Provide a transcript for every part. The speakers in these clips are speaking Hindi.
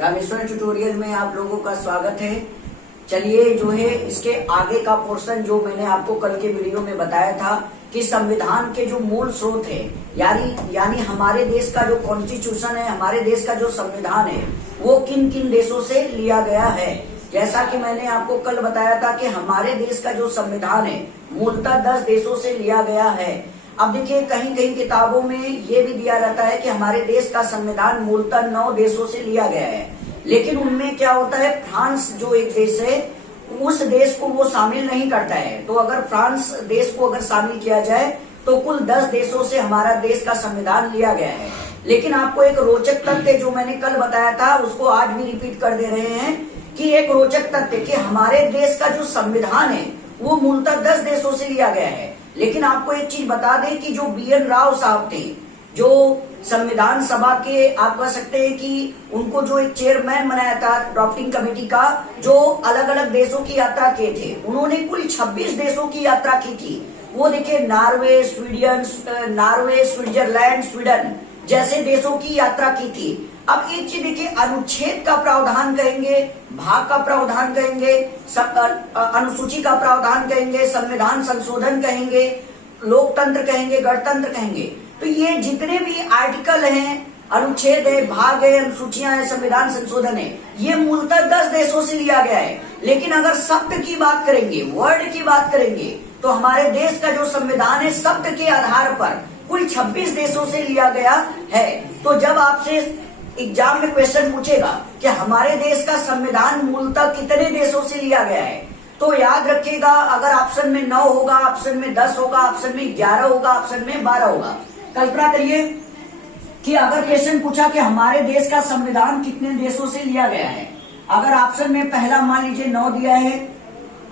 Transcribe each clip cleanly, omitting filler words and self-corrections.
रामेश्वर ट्यूटोरियल में आप लोगों का स्वागत है। चलिए जो है इसके आगे का पोर्शन जो मैंने आपको कल के वीडियो में बताया था कि संविधान के जो मूल स्रोत है यानी हमारे देश का जो कॉन्स्टिट्यूशन है, हमारे देश का जो संविधान है वो किन किन देशों से लिया गया है। जैसा कि मैंने आपको कल बताया था कि हमारे देश का जो संविधान है मूलतः 10 देशों से लिया गया है। अब देखिए कहीं कहीं किताबों में ये भी दिया रहता है कि हमारे देश का संविधान मूलतः 9 देशों से लिया गया है, लेकिन उनमें क्या होता है, फ्रांस जो एक देश है उस देश को वो शामिल नहीं करता है। तो अगर फ्रांस देश को अगर शामिल किया जाए तो कुल 10 देशों से हमारा देश का संविधान लिया गया है। लेकिन आपको एक रोचक तथ्य जो मैंने कल बताया था उसको आज भी रिपीट कर दे रहे हैं कि एक रोचक तथ्य कि हमारे देश का जो संविधान है वो मूलतः 10 देशों से लिया गया है। लेकिन आपको एक चीज बता दें कि जो BN राव साहब थे, जो संविधान सभा के आप कह सकते हैं कि उनको जो एक चेयरमैन बनाया था ड्राफ्टिंग कमेटी का, जो अलग अलग देशों की यात्रा किए थे, उन्होंने कुल 26 देशों की यात्रा की थी। वो देखिए नॉर्वे, स्विट्जरलैंड, स्वीडन जैसे देशों की यात्रा की थी। अब एक चीज देखिए, अनुच्छेद का प्रावधान कहेंगे, भाग का प्रावधान कहेंगे, अनुसूची का प्रावधान कहेंगे, संविधान संशोधन कहेंगे, लोकतंत्र कहेंगे, गणतंत्र कहेंगे। तो ये जितने भी आर्टिकल हैं, अनुच्छेद है, भाग है, अनुसूचियां हैं, संविधान संशोधन है, ये मूलतः 10 देशों से लिया गया है। लेकिन अगर शब्द की बात करेंगे, वर्ड की बात करेंगे, तो हमारे देश का जो संविधान है शब्द के आधार पर कुल 26 देशों से लिया गया है। तो जब आपसे एग्जाम में क्वेश्चन पूछेगा कि हमारे देश का संविधान मूलतः कितने देशों से लिया गया है, तो याद रखिएगा, अगर ऑप्शन में 9 होगा, ऑप्शन में 10 होगा, ऑप्शन में 11 होगा, ऑप्शन में 12 होगा। कल्पना करिए कि अगर क्वेश्चन पूछा कि हमारे देश का संविधान कितने देशों से लिया गया है, अगर ऑप्शन में पहला मान लीजिए 9 दिया है,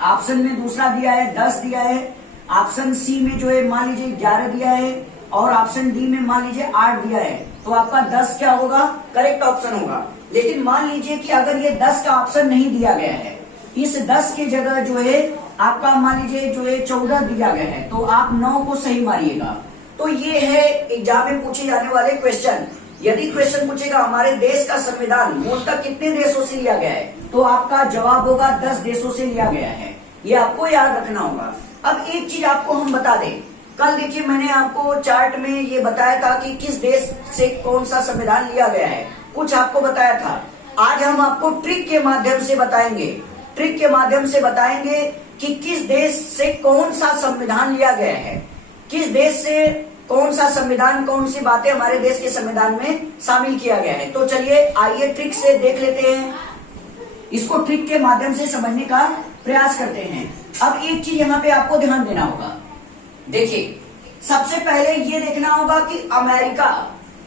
ऑप्शन में दूसरा दिया है 10 दिया है, ऑप्शन सी में जो है मान लीजिए 11 दिया है और ऑप्शन डी में मान लीजिए 8 दिया है, तो आपका 10 क्या होगा, करेक्ट ऑप्शन होगा। लेकिन मान लीजिए कि अगर ये 10 का ऑप्शन नहीं दिया गया है, इस 10 की जगह जो है आपका मान लीजिए जो है 14 दिया गया है, तो आप 9 को सही मारिएगा। तो ये है एग्जाम में पूछे जाने वाले क्वेश्चन। यदि क्वेश्चन पूछेगा हमारे देश का संविधान मूलतः कितने देशों से लिया गया है, तो आपका जवाब होगा 10 देशों से लिया गया है। ये आपको याद रखना होगा। अब एक चीज आपको हम बता दें, कल देखिए मैंने आपको चार्ट में ये बताया था कि किस देश से कौन सा संविधान लिया गया है, कुछ आपको बताया था। आज हम आपको ट्रिक के माध्यम से बताएंगे, ट्रिक के माध्यम से बताएंगे कि किस देश से कौन सा संविधान लिया गया है, किस देश से कौन सा संविधान, कौन सी बातें हमारे देश के संविधान में शामिल किया गया है। तो चलिए आइए ट्रिक से देख लेते हैं, इसको ट्रिक के माध्यम से समझने का प्रयास करते हैं। अब एक चीज यहाँ पे आपको ध्यान देना होगा, देखिए सबसे पहले ये देखना होगा कि America,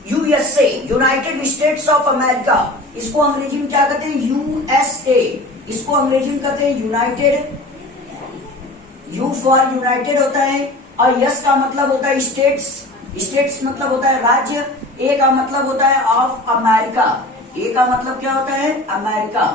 USA, United states of America, इसको अंग्रेजी में क्या कहते हैं, USA, इसको अंग्रेजी में कहते हैं यूनाइटेड, U फॉर यूनाइटेड होता है, और यस का मतलब होता है स्टेट्स, स्टेट्स मतलब होता है राज्य, ए का मतलब होता है ऑफ अमेरिका, ए का मतलब क्या होता है, अमेरिका,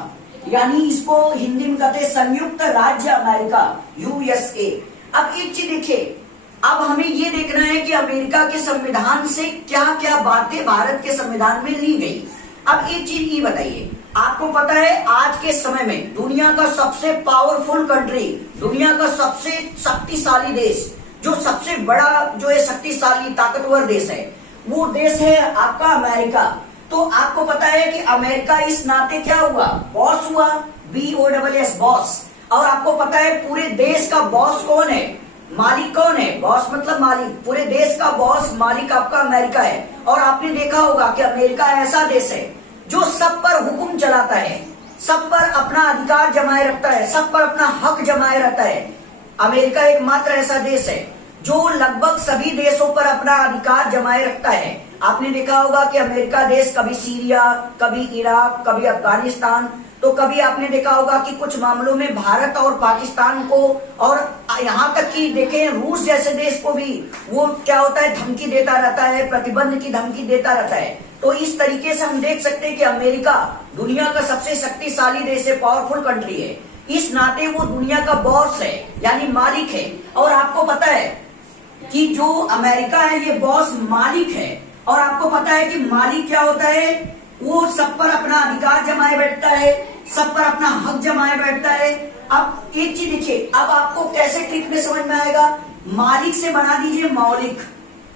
यानी इसको हिंदी में कहते हैं संयुक्त राज्य अमेरिका, USA। अब एक चीज देखिए, अब हमें ये देखना है कि अमेरिका के संविधान से क्या क्या बातें भारत के संविधान में ली गई। अब एक चीज ये बताइए, आपको पता है आज के समय में दुनिया का सबसे पावरफुल कंट्री, दुनिया का सबसे शक्तिशाली देश, जो सबसे बड़ा जो है शक्तिशाली ताकतवर देश है, वो देश है आपका अमेरिका। तो आपको पता है कि अमेरिका इस नाते क्या हुआ, बॉस हुआ, BOSS, बॉस। और आपको पता है पूरे देश का बॉस कौन है, मालिक कौन है, बॉस मतलब मालिक, पूरे देश का बॉस मालिक आपका अमेरिका है। और आपने देखा होगा कि अमेरिका ऐसा देश है जो सब पर हुक्म चलाता है, सब पर अपना अधिकार जमाए रखता है, सब पर अपना हक जमाए रहता है। अमेरिका एकमात्र ऐसा देश है जो लगभग सभी देशों पर अपना अधिकार जमाए रखता है। आपने देखा होगा कि अमेरिका देश कभी सीरिया, कभी इराक, कभी अफगानिस्तान, तो कभी आपने देखा होगा कि कुछ मामलों में भारत और पाकिस्तान को, और यहाँ तक कि देखें रूस जैसे देश को भी वो क्या होता है, धमकी देता रहता है, प्रतिबंध की धमकी देता रहता है। तो इस तरीके से हम देख सकते हैं कि अमेरिका दुनिया का सबसे शक्तिशाली देश है, पावरफुल कंट्री है, इस नाते वो दुनिया का बॉस है यानी मालिक है। और आपको पता है कि जो अमेरिका है ये बॉस मालिक है, और आपको पता है कि मालिक क्या होता है, वो सब पर अपना अधिकार जमाए बैठता है, सब पर अपना हक जमाए बैठता है। अब एक चीज देखिए, अब आपको कैसे ट्रिक में समझ में आएगा, मालिक से बना दीजिए मौलिक,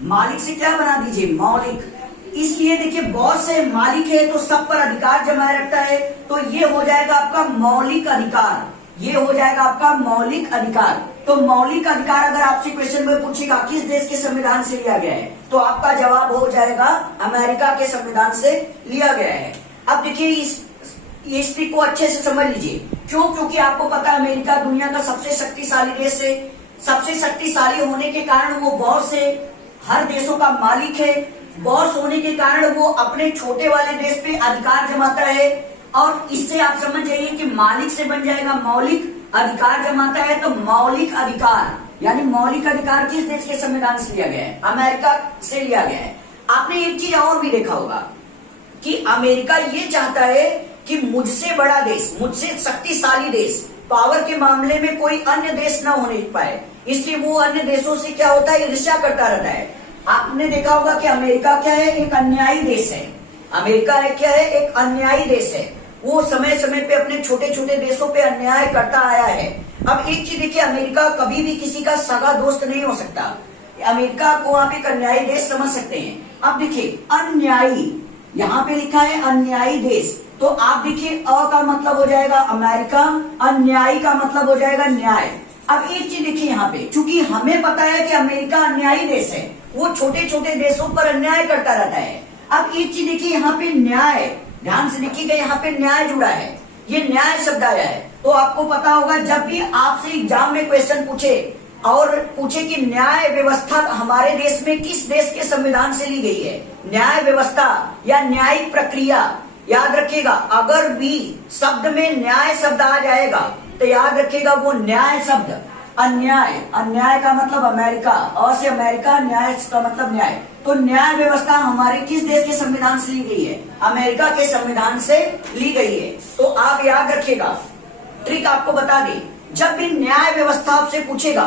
मालिक से क्या बना दीजिए मौलिक। इसलिए देखिए बॉस है, मालिक है तो सब पर अधिकार जमाए रखता है, तो ये हो जाएगा आपका मौलिक अधिकार, ये हो जाएगा आपका मौलिक अधिकार। तो मौलिक अधिकार अगर आपसे क्वेश्चन में पूछेगा किस देश के संविधान से लिया गया है, तो आपका जवाब हो जाएगा अमेरिका के संविधान से लिया गया है। अब देखिए इस ट्रिक को अच्छे से समझ लीजिए, क्यों? क्योंकि आपको पता है अमेरिका दुनिया का सबसे शक्तिशाली देश है, सबसे शक्तिशाली होने के कारण वो बॉस है, हर देशों का मालिक है। बॉस होने के कारण वो अपने छोटे वाले देश पे अधिकार जमाता है, और इससे आप समझ जाइए कि मालिक से बन जाएगा मौलिक, अधिकार जमाता है तो मौलिक अधिकार, यानी मौलिक अधिकार किस देश के संविधान से लिया गया है? अमेरिका से लिया गया है। आपने एक चीज और भी देखा होगा कि अमेरिका ये चाहता है कि मुझसे बड़ा देश, मुझसे शक्तिशाली देश, पावर के मामले में कोई अन्य देश ना होने पाए, इसलिए वो अन्य देशों से क्या होता है, ईर्ष्या करता रहता है। आपने देखा होगा कि अमेरिका क्या है, एक अन्यायी देश है। अमेरिका है क्या है, एक अन्यायी देश है। वो समय समय पे अपने छोटे छोटे देशों पे अन्याय करता आया है। अब एक चीज देखिए, अमेरिका कभी भी किसी का सगा दोस्त नहीं हो सकता। अमेरिका को आप एक अन्यायी देश समझ सकते हैं। अब देखिए अन्यायी, यहाँ पे लिखा है अन्यायी देश, तो आप देखिए अ का मतलब हो जाएगा अमेरिका, अन्यायी का मतलब हो जाएगा न्याय। अब एक चीज देखिए यहाँ पे, चूंकि हमें पता है कि अमेरिका अन्यायी देश है, वो छोटे छोटे देशों पर अन्याय करता रहता है। अब एक चीज देखिए यहाँ पे न्याय, ध्यान से देखिएगा, यहाँ पे न्याय जुड़ा है, ये न्याय शब्द आया है। तो आपको पता होगा जब भी आपसे एग्जाम में क्वेश्चन पूछे और पूछे कि न्याय व्यवस्था हमारे देश में किस देश के संविधान से ली गई है, न्याय व्यवस्था या न्यायिक प्रक्रिया, याद रखिएगा अगर भी शब्द में न्याय शब्द आ जाएगा तो याद रखिएगा वो न्याय शब्द, अन्याय, अन्याय का मतलब अमेरिका, अ से अमेरिका, न्याय का मतलब न्याय। तो न्याय व्यवस्था हमारे किस देश के संविधान से ली गई है? अमेरिका के संविधान से ली गई है। तो आप याद रखिएगा, ट्रिक आपको बता दे, जब भी न्याय व्यवस्था आपसे पूछेगा,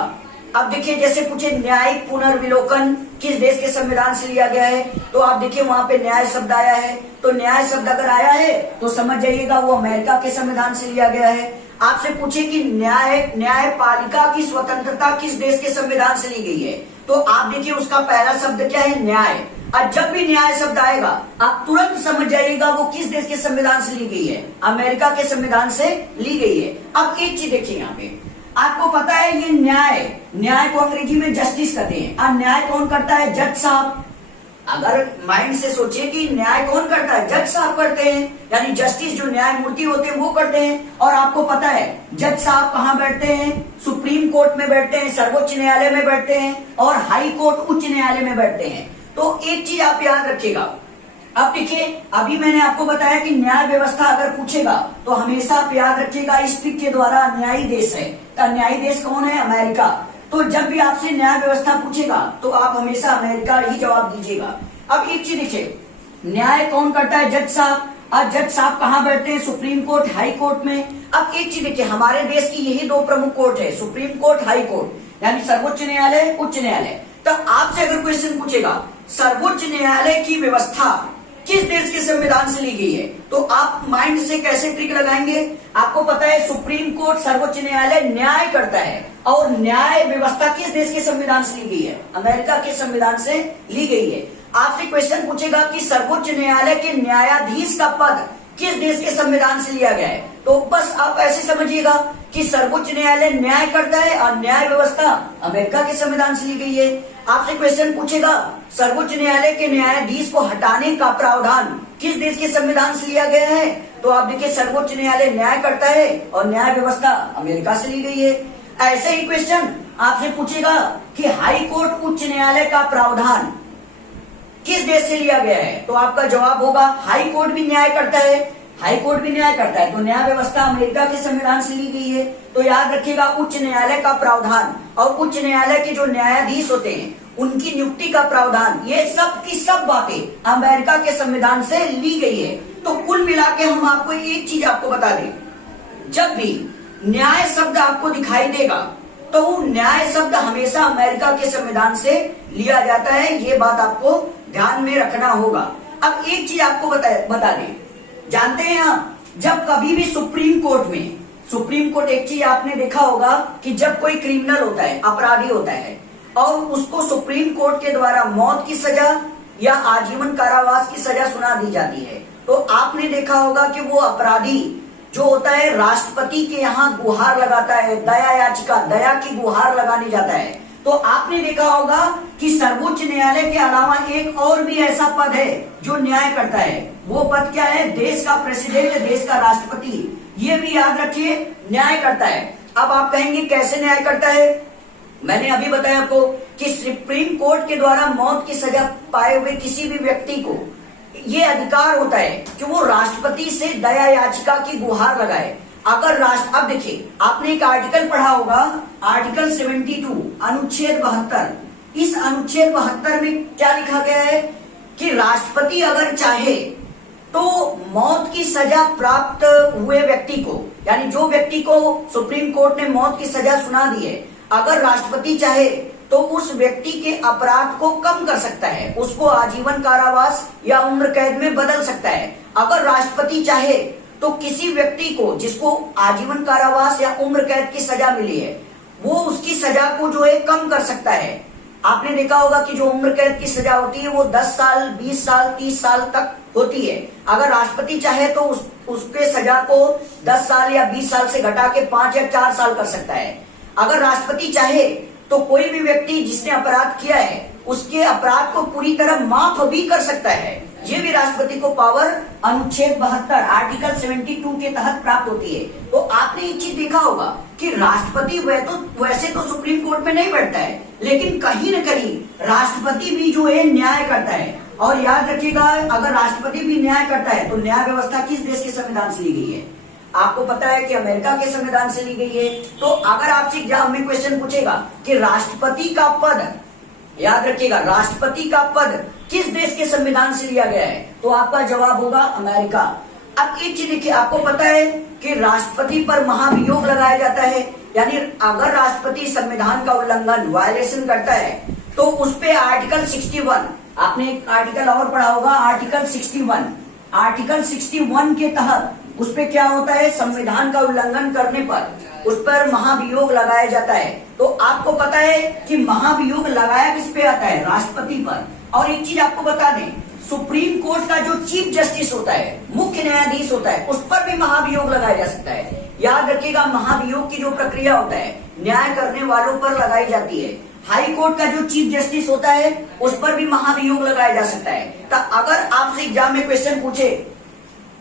अब देखिए जैसे पूछे न्यायिक पुनर्विलोकन किस देश के संविधान से लिया गया है, तो आप देखिए वहां पे न्याय शब्द आया है, तो न्याय शब्द अगर आया है तो समझ जाइएगा वो अमेरिका के संविधान से लिया गया है। आपसे पूछे कि न्यायपालिका की स्वतंत्रता किस देश के संविधान से ली गई है, तो आप देखिए उसका पहला शब्द क्या है, न्याय। और जब भी न्याय शब्द आएगा आप तुरंत समझ जाइएगा वो किस देश के संविधान से ली गई है, अमेरिका के संविधान से ली गई है। अब एक चीज देखिए यहाँ पे, आपको पता है ये न्याय को अंग्रेजी में जस्टिस कहते हैं, और न्याय कौन करता है, जज साहब। अगर माइंड से सोचिए कि न्याय कौन करता है, जज साहब करते हैं, यानी जस्टिस जो न्यायमूर्ति होते हैं वो करते हैं। और आपको पता है जज साहब कहाँ बैठते हैं, सुप्रीम कोर्ट में बैठते हैं, सर्वोच्च न्यायालय में बैठते हैं, और हाई कोर्ट उच्च न्यायालय में बैठते हैं। तो एक चीज आप याद रखिएगा, अब देखिए अभी मैंने आपको बताया कि न्याय व्यवस्था अगर पूछेगा तो हमेशा आप याद रखिएगा इस ट्रिक के द्वारा अन्यायी देश है। तो अन्यायी देश कौन है, अमेरिका। तो जब भी आपसे न्याय व्यवस्था पूछेगा तो आप हमेशा अमेरिका ही जवाब दीजिएगा। अब एक चीज देखिए, न्याय कौन करता है, जज साहब। और जज साहब कहाँ बैठते हैं, सुप्रीम कोर्ट, हाई कोर्ट में। अब एक चीज देखिए, हमारे देश की यही दो प्रमुख कोर्ट है, सुप्रीम कोर्ट, हाई कोर्ट, यानी सर्वोच्च न्यायालय, उच्च न्यायालय। तो आपसे अगर क्वेश्चन पूछेगा सर्वोच्च न्यायालय की व्यवस्था किस देश के संविधान से ली गई है, तो आप माइंड से कैसे ट्रिक लगाएंगे। आपको पता है सुप्रीम कोर्ट, सर्वोच्च न्यायालय न्याय करता है, और न्याय व्यवस्था किस देश के संविधान से ली गई है, अमेरिका के संविधान से ली गई है। आपसे क्वेश्चन पूछेगा कि सर्वोच्च न्यायालय के न्यायाधीश का पद किस देश के संविधान से लिया गया है, तो बस आप ऐसे समझिएगा कि सर्वोच्च न्यायालय न्याय करता है और न्याय व्यवस्था अमेरिका के संविधान से ली गई है। आपसे क्वेश्चन पूछेगा सर्वोच्च न्यायालय के न्यायाधीश को हटाने का प्रावधान किस देश के संविधान से लिया गया है, तो आप देखिए सर्वोच्च न्यायालय न्याय करता है और न्याय व्यवस्था अमेरिका से ली गई है। ऐसे ही क्वेश्चन आपसे पूछेगा कि हाई कोर्ट, उच्च न्यायालय का प्रावधान किस देश से लिया गया है, तो आपका जवाब होगा हाई कोर्ट भी न्याय करता है, हाई कोर्ट भी न्याय करता है, तो न्याय व्यवस्था अमेरिका के संविधान से ली गई है। तो याद रखिएगा उच्च न्यायालय का प्रावधान और उच्च न्यायालय के जो न्यायाधीश होते हैं उनकी नियुक्ति का प्रावधान, ये सब की सब बातें अमेरिका के संविधान से ली गई है। तो कुल मिला के हम आपको एक चीज आपको बता दें, जब भी न्याय शब्द आपको दिखाई देगा तो वो न्याय शब्द हमेशा अमेरिका के संविधान से लिया जाता है, ये बात आपको ध्यान में रखना होगा। अब एक चीज आपको बता दें, जानते हैं आप, जब कभी भी सुप्रीम कोर्ट एक चीज आपने देखा होगा कि जब कोई क्रिमिनल होता है, अपराधी होता है, और उसको सुप्रीम कोर्ट के द्वारा मौत की सजा या आजीवन कारावास की सजा सुना दी जाती है, तो आपने देखा होगा कि वो अपराधी जो होता है राष्ट्रपति के यहाँ गुहार लगाता है, दया याचिका, दया की गुहार लगाने जाता है। तो आपने देखा होगा कि सर्वोच्च न्यायालय के अलावा एक और भी ऐसा पद है जो न्याय करता है। वो पद क्या है? देश का प्रेसिडेंट, देश का राष्ट्रपति। ये भी याद रखिए, न्याय करता है। अब आप कहेंगे कैसे न्याय करता है? मैंने अभी बताया आपको कि सुप्रीम कोर्ट के द्वारा मौत की सजा पाए हुए किसी भी व्यक्ति को ये अधिकार होता है कि वो राष्ट्रपति से दया याचिका की गुहार लगाए। अगर अब देखिए, आपने एक आर्टिकल पढ़ा होगा, आर्टिकल 72 अनुच्छेद 72। इस अनुच्छेद 72 में क्या लिखा गया है कि राष्ट्रपति अगर चाहे तो मौत की सजा प्राप्त हुए व्यक्ति को, यानी जो व्यक्ति को सुप्रीम कोर्ट ने मौत की सजा सुना दी है, अगर राष्ट्रपति चाहे तो उस व्यक्ति के अपराध को कम कर सकता है, उसको आजीवन कारावास या उम्र कैद में बदल सकता है। अगर राष्ट्रपति चाहे तो किसी व्यक्ति को जिसको आजीवन कारावास या उम्र कैद की सजा मिली है, वो उसकी सजा को जो है कम कर सकता है। आपने देखा होगा कि जो उम्र कैद की सजा होती है वो 10 साल, 20 साल, 30 साल तक होती है। अगर राष्ट्रपति चाहे तो उसके सजा को 10 साल या 20 साल से घटा के 5 या 4 साल कर सकता है। अगर राष्ट्रपति चाहे तो कोई भी व्यक्ति जिसने अपराध किया है उसके अपराध को पूरी तरह माफ भी कर सकता है। ये भी राष्ट्रपति को पावर अनुच्छेद 72 आर्टिकल 72 के तहत प्राप्त होती है। तो आपने एक चीज देखा होगा कि राष्ट्रपति वैसे तो सुप्रीम कोर्ट में नहीं बैठता है, लेकिन कहीं न कहीं राष्ट्रपति भी जो है न्याय करता है। और याद रखिएगा, अगर राष्ट्रपति भी न्याय करता है तो न्याय व्यवस्था किस देश के संविधान से ली गई है? आपको पता है कि अमेरिका के संविधान से ली गई है। तो अगर आपसे एग्जाम में क्वेश्चन पूछेगा कि राष्ट्रपति का पद, याद रखिएगा, राष्ट्रपति का पद किस देश के संविधान से लिया गया है, तो आपका जवाब होगा अमेरिका। अब एक चीज देखिए, आपको पता है कि राष्ट्रपति पर महाभियोग लगाया जाता है, यानी अगर राष्ट्रपति संविधान का उल्लंघन, वायलेशन करता है तो उस पे आर्टिकल 61, आपने एक आर्टिकल और पढ़ा होगा, आर्टिकल 61 के तहत उस पे क्या होता है, संविधान का उल्लंघन करने पर उस पर महाभियोग लगाया जाता है। तो आपको पता है कि महाभियोग लगाया किस पे आता है? राष्ट्रपति पर। और एक चीज आपको बता दें, सुप्रीम कोर्ट का जो चीफ जस्टिस होता है, मुख्य न्यायाधीश होता है, उस पर भी महाभियोग लगाया जा सकता है। याद रखिएगा, महाभियोग की जो प्रक्रिया होता है न्याय करने वालों पर लगाई जाती है। हाई कोर्ट का जो चीफ जस्टिस होता है उस पर भी महाभियोग लगाया जा सकता है। तो अगर आपसे एग्जाम में क्वेश्चन पूछे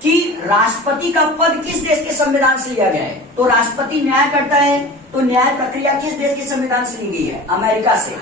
कि राष्ट्रपति का पद किस देश के संविधान से लिया गया है, तो राष्ट्रपति न्याय करता है, तो न्याय प्रक्रिया किस देश के संविधान से ली गई है? अमेरिका से।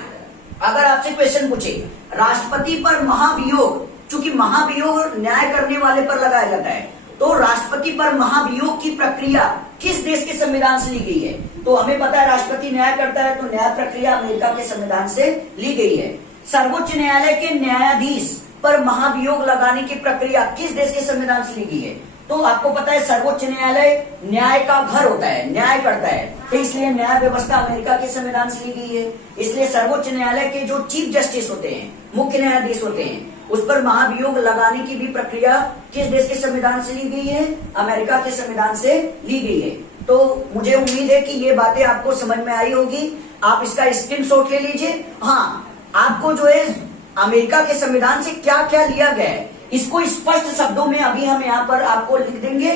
अगर आपसे क्वेश्चन पूछे राष्ट्रपति पर महाभियोग, चूंकि महाभियोग न्याय करने वाले पर लगाया जाता है, तो राष्ट्रपति पर महाभियोग की प्रक्रिया किस देश के संविधान से ली गई है? तो हमें पता है राष्ट्रपति न्याय करता है, तो न्याय प्रक्रिया अमेरिका के संविधान से ली गई है। सर्वोच्च न्यायालय के न्यायाधीश पर महाभियोग लगाने की प्रक्रिया किस देश के संविधान से ली गई है? तो आपको पता है सर्वोच्च न्यायालय न्याय का घर होता है, न्याय करता है, तो इसलिए न्याय व्यवस्था अमेरिका के संविधान से ली गई है। इसलिए सर्वोच्च न्यायालय के जो चीफ जस्टिस होते हैं, मुख्य न्यायाधीश होते हैं, उस पर महाभियोग लगाने की भी प्रक्रिया किस देश के संविधान से ली गई है? अमेरिका के संविधान से ली गई है। तो मुझे उम्मीद है कि ये बातें आपको समझ में आई होगी। आप इसका स्क्रीनशॉट ले लीजिए। हाँ, आपको जो है अमेरिका के संविधान से क्या क्या लिया गया है, इसको स्पष्ट शब्दों में अभी हम यहाँ पर आपको लिख देंगे।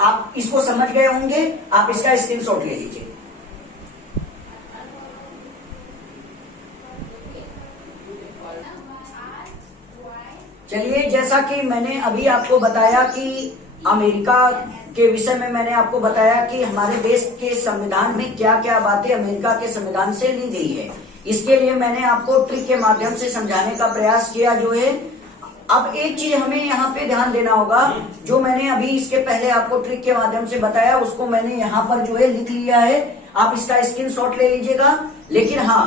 आप इसको समझ गए होंगे, आप इसका स्क्रीनशॉट ले लीजिए। चलिए, जैसा कि मैंने अभी आपको बताया कि अमेरिका के विषय में मैंने आपको बताया कि हमारे देश के संविधान में क्या क्या बातें अमेरिका के संविधान से ली गई है। इसके लिए मैंने आपको ट्रिक के माध्यम से समझाने का प्रयास किया जो है। अब एक चीज हमें यहाँ पे ध्यान देना होगा, जो मैंने अभी इसके पहले आपको ट्रिक के माध्यम से बताया उसको मैंने यहाँ पर जो है लिख लिया है। आप इसका स्क्रीनशॉट ले लीजिएगा। लेकिन हाँ,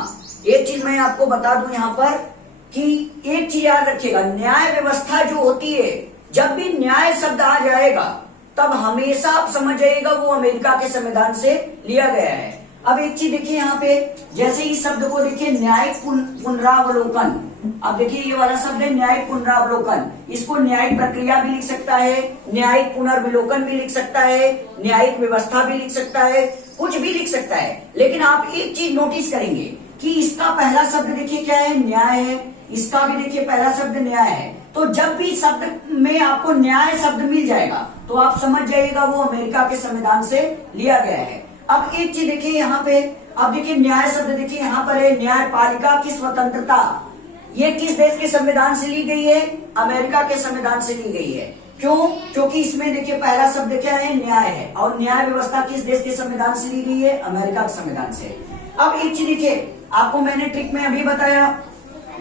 एक चीज मैं आपको बता दूं यहाँ पर कि एक चीज याद रखिएगा, न्याय व्यवस्था जो होती है, जब भी न्याय शब्द आ जाएगा तब हमेशा आप समझ जाइएगा वो अमेरिका के संविधान से लिया गया है। अब एक चीज देखिए यहाँ पे, जैसे इस शब्द को देखिए, न्यायिक पुनरावलोकन, अब देखिए ये वाला शब्द है न्यायिक पुनरावलोकन, इसको न्यायिक प्रक्रिया भी लिख सकता है, न्यायिक पुनर्विलोकन भी लिख सकता है, न्यायिक व्यवस्था भी लिख सकता है, कुछ भी लिख सकता है। लेकिन आप एक चीज नोटिस करेंगे कि इसका पहला शब्द देखिए क्या है, न्याय है, इसका भी देखिए पहला शब्द न्याय है। तो जब भी शब्द में आपको न्याय शब्द मिल जाएगा तो आप समझ जाइएगा वो अमेरिका के संविधान से लिया गया है। अब एक चीज देखिए यहाँ पे, अब देखिए न्याय शब्द देखिए यहाँ पर है, न्यायपालिका की स्वतंत्रता, ये किस देश के संविधान से ली गई है, अमेरिका के संविधान से ली गई है। क्यों? क्योंकि इसमें देखिए पहला शब्द क्या है, न्याय है, और न्याय व्यवस्था किस देश के संविधान से ली गई है, अमेरिका के संविधान से। अब एक चीज देखिए, आपको मैंने ट्रिक में अभी बताया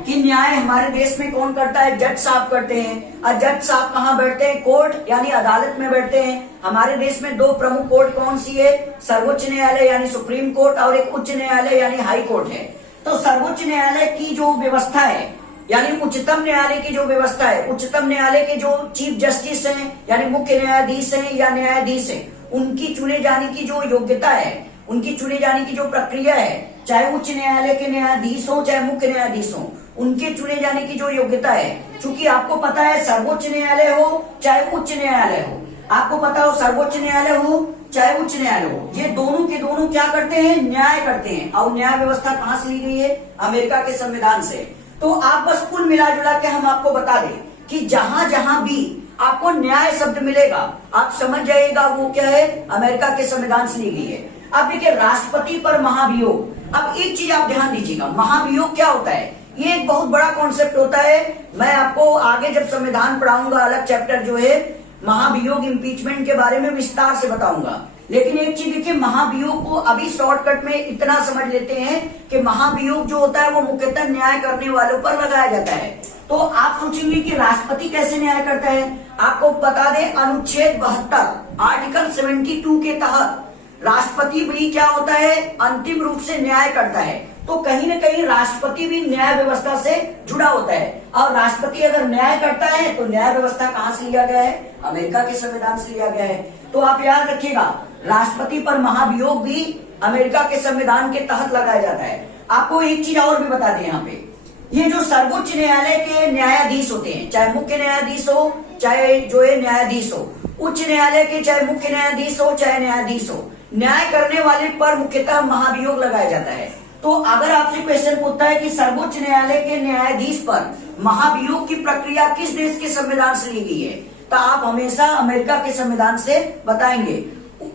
कि न्याय हमारे देश में कौन करता है, जज साहब करते हैं। और जज साहब कहाँ बैठते हैं, कोर्ट यानी अदालत में बैठते हैं। हमारे देश में दो प्रमुख कोर्ट कौन सी है, सर्वोच्च न्यायालय यानी सुप्रीम कोर्ट और एक उच्च न्यायालय यानी हाई कोर्ट है। तो सर्वोच्च न्यायालय की जो व्यवस्था है यानी उच्चतम न्यायालय की जो व्यवस्था है, उच्चतम न्यायालय के जो चीफ जस्टिस हैं यानी मुख्य न्यायाधीश हैं या न्यायाधीश हैं, उनकी चुने जाने की जो योग्यता है, उनकी चुने जाने की जो प्रक्रिया है, चाहे उच्च न्यायालय के न्यायाधीश हो चाहे मुख्य न्यायाधीश हो, उनके चुने जाने की जो योग्यता है, चूंकि आपको पता है सर्वोच्च न्यायालय हो चाहे उच्च न्यायालय हो, आपको पता हो सर्वोच्च न्यायालय हो चाहे उच्च न्यायालय हो, ये दोनों के दोनों क्या करते हैं, न्याय करते हैं। और न्याय व्यवस्था कहाँ से ली गई है, अमेरिका के संविधान से। तो आप बस कुल मिला जुला के हम आपको बता दें कि जहां जहां भी आपको न्याय शब्द मिलेगा आप समझ जाइएगा वो क्या है, अमेरिका के संविधान से ली गई है। अब देखिए राष्ट्रपति पर महाभियोग, अब एक चीज आप ध्यान दीजिएगा, महाभियोग क्या होता है, ये एक बहुत बड़ा कॉन्सेप्ट होता है। मैं आपको आगे जब संविधान पढ़ाऊंगा अलग चैप्टर जो है महाभियोग इम्पीचमेंट के बारे में विस्तार से बताऊंगा। लेकिन एक चीज देखिए, महाभियोग को अभी शॉर्टकट में इतना समझ लेते हैं कि महाभियोग जो होता है वो मुख्यतः न्याय करने वालों पर लगाया जाता है। तो आप सोचेंगे कि राष्ट्रपति कैसे न्याय करता है, आपको बता दें अनुच्छेद 72 आर्टिकल 72 के तहत राष्ट्रपति भी क्या होता है, अंतिम रूप से न्याय करता है। तो कहीं न कहीं राष्ट्रपति भी न्याय व्यवस्था से जुड़ा होता है, और राष्ट्रपति अगर न्याय करता है तो न्याय व्यवस्था कहाँ से लिया गया है, अमेरिका के संविधान से लिया गया है। तो आप याद रखिएगा राष्ट्रपति पर महाभियोग भी अमेरिका के संविधान के तहत लगाया जाता है। आपको एक चीज और भी बता दें, यहाँ पे ये जो सर्वोच्च न्यायालय के न्यायाधीश होते हैं, चाहे मुख्य न्यायाधीश हो चाहे जो है न्यायाधीश हो, उच्च न्यायालय के चाहे मुख्य न्यायाधीश हो चाहे न्यायाधीश हो, न्याय करने वाले पर मुख्यतः महाभियोग लगाया जाता है। तो अगर आपसे क्वेश्चन पूछता है कि सर्वोच्च न्यायालय के न्यायाधीश पर महाभियोग की प्रक्रिया किस देश के संविधान से ली गई है, तो आप हमेशा अमेरिका के संविधान से बताएंगे।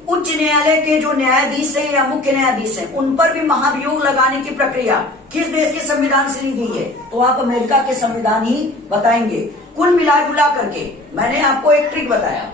उच्च न्यायालय के जो न्यायाधीश हैं या मुख्य न्यायाधीश हैं, उन पर भी महाभियोग लगाने की प्रक्रिया किस देश के संविधान से ली गई है, तो आप अमेरिका के संविधान ही बताएंगे। कुल मिला जुला करके मैंने आपको एक ट्रिक बताया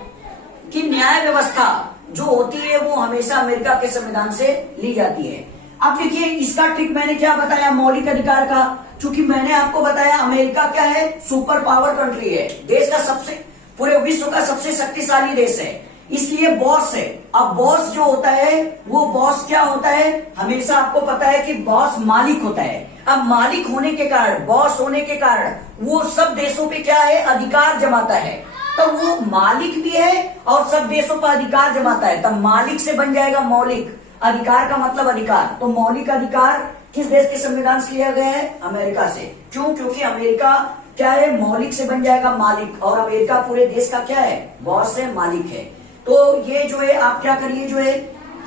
कि न्याय व्यवस्था जो होती है वो हमेशा अमेरिका के संविधान से ली जाती है। अब देखिए इसका ट्रिक मैंने क्या बताया, मौलिक अधिकार का, चूंकि मैंने आपको बताया अमेरिका क्या है, सुपर पावर कंट्री है, देश का सबसे, पूरे विश्व का सबसे शक्तिशाली देश है, इसलिए बॉस है। अब बॉस जो होता है वो बॉस क्या होता है, हमेशा आपको पता है कि बॉस मालिक होता है। अब मालिक होने के कारण, बॉस होने के कारण वो सब देशों पे क्या है, अधिकार जमाता है। तो वो मालिक भी है और सब देशों पर अधिकार जमाता है, तब मालिक से बन जाएगा मौलिक अधिकार का मतलब अधिकार। तो मौलिक अधिकार किस देश के संविधान से लिया गया है, अमेरिका से। क्यों? क्योंकि अमेरिका क्या है, मौलिक से बन जाएगा मालिक, और अमेरिका पूरे देश का क्या है, बॉस है, मालिक है। तो ये जो है आप क्या करिए, जो है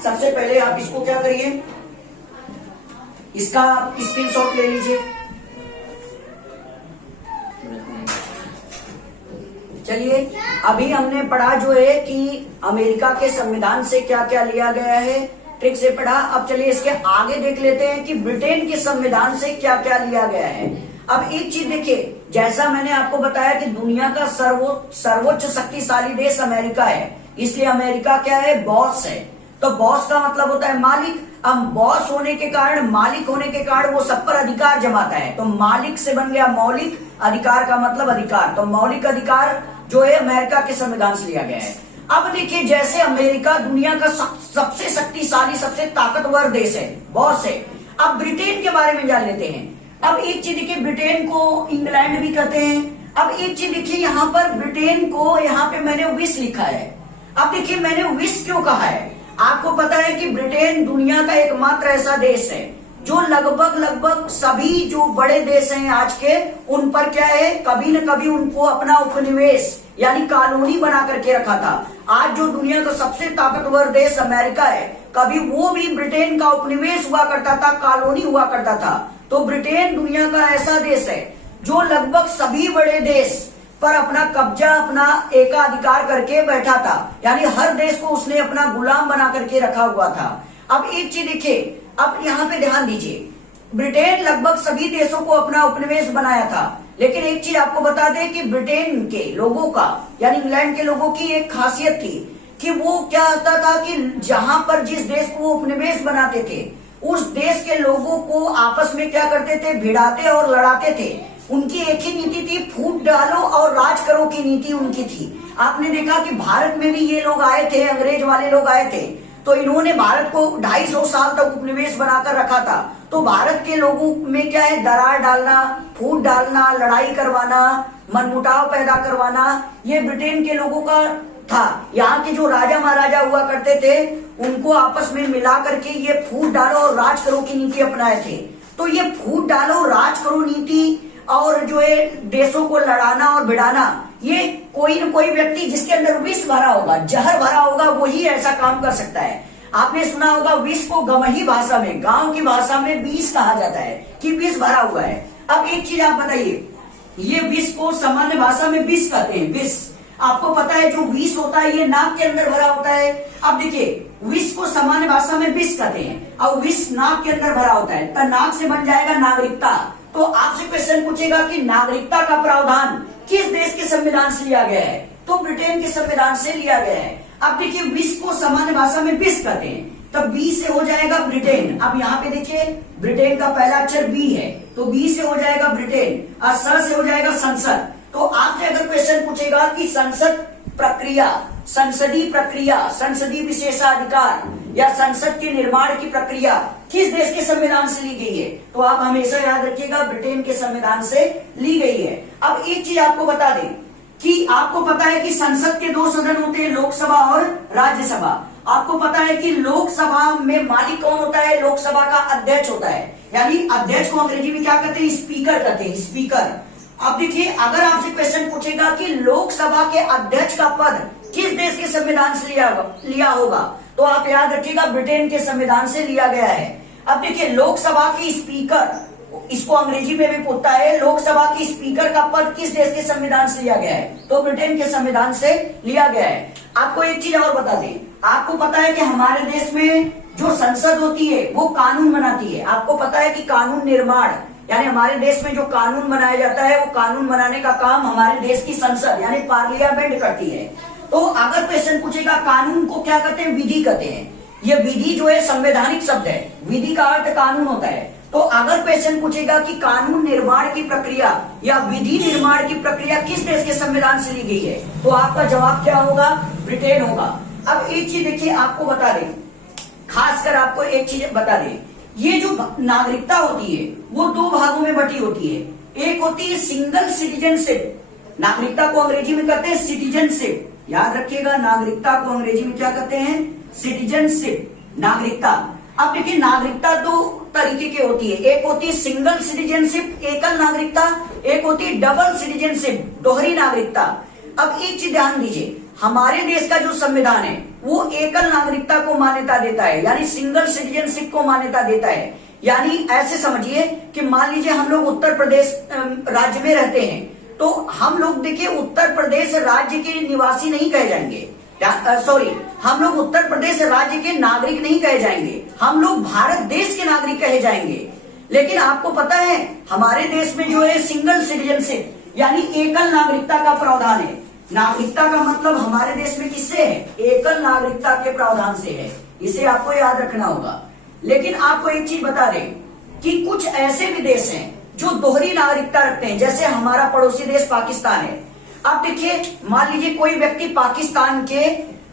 सबसे पहले आप इसको क्या करिए, इसका स्क्रीनशॉट ले लीजिए। चलिए अभी हमने पढ़ा जो है कि अमेरिका के संविधान से क्या क्या लिया गया है, ट्रिक से पढ़ा। अब चलिए इसके आगे देख लेते हैं कि ब्रिटेन के संविधान से क्या क्या लिया गया है। अब एक चीज देखिए, जैसा मैंने आपको बताया कि दुनिया का सर्वोच्च शक्तिशाली देश अमेरिका है, इसलिए अमेरिका क्या है, बॉस है। तो बॉस का मतलब होता है मालिक। अब बॉस होने के कारण, मालिक होने के कारण वो सब पर अधिकार जमाता है, तो मालिक से बन गया मौलिक, अधिकार का मतलब अधिकार। तो मौलिक अधिकार जो है अमेरिका के संविधान से लिया गया है। अब देखिए जैसे अमेरिका दुनिया का सबसे शक्तिशाली, सबसे ताकतवर देश है, बॉस है। अब ब्रिटेन के बारे में जान लेते हैं। अब एक चीज देखिए, ब्रिटेन को इंग्लैंड भी कहते हैं। अब एक चीज देखिए, यहाँ पर ब्रिटेन को, यहाँ पे मैंने विश्व लिखा है। अब देखिए मैंने विश्व क्यों कहा है, आपको पता है कि ब्रिटेन दुनिया का एकमात्र ऐसा देश है जो लगभग सभी जो बड़े देश हैं आज के, उन पर क्या है, कभी न कभी उनको अपना उपनिवेश यानी कॉलोनी बना करके रखा था। आज जो दुनिया का सबसे ताकतवर देश अमेरिका है, कभी वो भी ब्रिटेन का उपनिवेश हुआ करता था, कॉलोनी हुआ करता था। तो ब्रिटेन दुनिया का ऐसा देश है जो लगभग सभी बड़े देश पर अपना कब्जा, अपना एकाधिकार करके बैठा था, यानी हर देश को उसने अपना गुलाम बना करके रखा हुआ था। अब एक चीज देखिए, अब यहाँ पे ध्यान दीजिए, ब्रिटेन लगभग सभी देशों को अपना उपनिवेश बनाया था, लेकिन एक चीज आपको बता दें कि ब्रिटेन के लोगों का यानी इंग्लैंड के लोगों की एक खासियत थी कि वो क्या होता था कि जहां पर जिस देश को वो उपनिवेश बनाते थे, उस देश के लोगों को आपस में क्या करते थे, भिड़ाते और लड़ाते थे। उनकी एक ही नीति थी, फूट डालो और राज करो की नीति उनकी थी। आपने देखा कि भारत में भी ये लोग आए थे, अंग्रेज वाले लोग आए थे, तो इन्होंने भारत को 250 साल तक उपनिवेश बनाकर रखा था। तो भारत के लोगों में क्या है, दरार डालना, फूट डालना, लड़ाई करवाना, मनमुटाव पैदा करवाना, ये ब्रिटेन के लोगों का था। यहाँ के जो राजा महाराजा हुआ करते थे, उनको आपस में मिला करके ये फूट डालो और राज करो की नीति अपनाए थे। तो ये फूट डालो राज करो नीति और जो है देशों को लड़ाना और भिड़ाना, ये कोई न कोई व्यक्ति जिसके अंदर विष भरा होगा, जहर भरा होगा, वही ऐसा काम कर सकता है। आपने सुना होगा विष को गमही भाषा में, गांव की भाषा में विष कहा जाता है कि विष भरा हुआ है। अब एक चीज आप बताइए, ये विष को सामान्य भाषा में विष कहते हैं। विष आपको पता है, जो विष होता है ये नाक के अंदर भरा होता है। अब देखिए, विष को सामान्य भाषा में विष कहते हैं और विष नाक के अंदर भरा होता है, तो नाक से बन जाएगा नागरिकता। तो आपसे क्वेश्चन पूछेगा कि नागरिकता का प्रावधान किस देश के संविधान से लिया गया है, तो ब्रिटेन के संविधान से लिया गया है। अब देखिए, विष को सामान्य भाषा में विष कहते हैं, तब बी से हो जाएगा ब्रिटेन। अब यहाँ पे देखिए, ब्रिटेन का पहला अक्षर बी है, तो बी से हो जाएगा ब्रिटेन और स से हो जाएगा संसद। तो आपसे अगर क्वेश्चन पूछेगा कि संसद प्रक्रिया, संसदीय प्रक्रिया, संसदीय विशेषाधिकार या संसद के निर्माण की प्रक्रिया किस देश के संविधान से ली गई है, तो आप हमेशा याद रखिएगा ब्रिटेन के संविधान से ली गई है। अब एक चीज आपको बता दें कि आपको पता है कि संसद के 2 सदन होते हैं, लोकसभा और राज्यसभा। आपको पता है कि लोकसभा में मालिक कौन होता है, लोकसभा का अध्यक्ष होता है, यानी अध्यक्ष को अंग्रेजी में क्या कहते हैं, स्पीकर कहते हैं, स्पीकर। अब देखिए, अगर आपसे क्वेश्चन पूछेगा कि लोकसभा के अध्यक्ष का पद किस देश के संविधान से लिया होगा, तो आप याद रखिएगा ब्रिटेन के संविधान से लिया गया है। अब देखिए, लोकसभा की स्पीकर, इसको अंग्रेजी में भी पूछता है, लोकसभा की स्पीकर का पद किस देश के संविधान से लिया गया है, तो ब्रिटेन के संविधान से लिया गया है। आपको एक चीज और बता दें, आपको पता है कि हमारे देश में जो संसद होती है वो कानून बनाती है। आपको पता है कि कानून निर्माण यानी हमारे देश में जो कानून बनाया जाता है, वो कानून बनाने का काम हमारे देश की संसद यानी पार्लियामेंट करती है। तो अगर क्वेश्चन पूछेगा कानून को क्या कहते हैं, विधि कहते हैं। ये विधि जो है संवैधानिक शब्द है, विधि का अर्थ कानून होता है। तो अगर क्वेश्चन पूछेगा कि कानून निर्माण की प्रक्रिया या विधि निर्माण की प्रक्रिया किस देश के संविधान से ली गई है, तो आपका जवाब क्या होगा, ब्रिटेन होगा। अब एक चीज देखिए, आपको बता दें, खासकर आपको एक चीज बता दें, ये जो नागरिकता होती है वो 2 भागों में बटी होती है। एक होती है सिंगल सिटीजनशिप, नागरिकता को अंग्रेजी में कहते हैं सिटीजनशिप। याद रखिएगा, नागरिकता को अंग्रेजी में क्या कहते हैं, सिटीजनशिप, नागरिकता। अब देखिए, नागरिकता 2 तरीके की होती है, एक होती है सिंगल सिटीजनशिप, एकल नागरिकता, एक होती है डबल सिटीजनशिप, दोहरी नागरिकता। अब एक चीज ध्यान दीजिए, हमारे देश का जो संविधान है वो एकल नागरिकता को मान्यता देता है, यानी सिंगल सिटीजनशिप को मान्यता देता है। यानी ऐसे समझिए कि मान लीजिए हम लोग उत्तर प्रदेश राज्य में रहते हैं, तो हम लोग देखिए उत्तर प्रदेश राज्य के निवासी नहीं कहे जाएंगे, सॉरी, हम लोग उत्तर प्रदेश राज्य के नागरिक नहीं कहे जाएंगे, हम लोग भारत देश के नागरिक कहे जाएंगे। लेकिन आपको पता है हमारे देश में जो है सिंगल सिटीजनशिप यानी एकल नागरिकता का प्रावधान है। नागरिकता का मतलब हमारे देश में किससे है, एकल नागरिकता के प्रावधान से है, इसे आपको याद रखना होगा। लेकिन आपको एक चीज बता दें कि कुछ ऐसे भी देश हैं जो दोहरी नागरिकता रखते हैं, जैसे हमारा पड़ोसी देश पाकिस्तान है। अब देखिए, मान लीजिए कोई व्यक्ति पाकिस्तान के